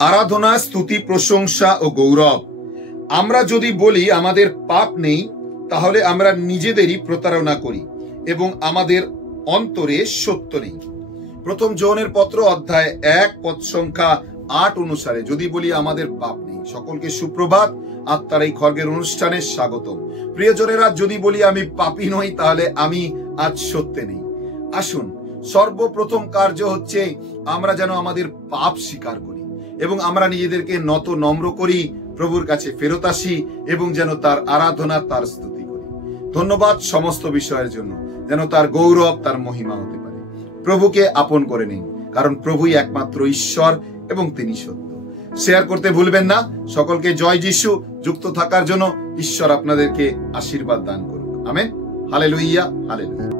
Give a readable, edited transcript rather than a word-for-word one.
আরাধনা, স্তুতি, প্রশংসা ও গৌরব। আমরা যদি বলি আমাদের পাপ নেই, তাহলে আমরা নিজেদেরই প্রতারণা করি এবং আমাদের অন্তরে সত্য নেই। প্রথম যোহনের পত্র অধ্যায় 1 পদ সংখ্যা 8 অনুসারে যদি বলি আমাদের পাপ নেই। সকলকে সুপ্রভাত, আত্মার এই খড়গের অনুষ্ঠানে স্বাগতম। প্রিয়জনেরা, যদি বলি আমি পাপী নই, তাহলে আমি আজ সত্যে নেই। আসুন, সর্বপ্রথম কার্য হচ্ছে আমরা যেন আমাদের পাপ স্বীকার করি এবং আমরা নিজেদেরকে নত নম্র করি, প্রভুর কাছে ফেরত আসি এবং যেন তার আরাধনা, তার স্তুতি করি। ধন্যবাদ সমস্ত বিষয়ের জন্য, যেন তার গৌরব, তার মহিমা হতে পারে। প্রভুকে আপন করে নিন, কারণ প্রভুই একমাত্র ঈশ্বর এবং তিনি সত্য। শেয়ার করতে ভুলবেন না। সকলকে জয় যিশু। যুক্ত থাকার জন্য ঈশ্বর আপনাদেরকে আশীর্বাদ দান করুক। আমেন। Hallelujah, hallelujah.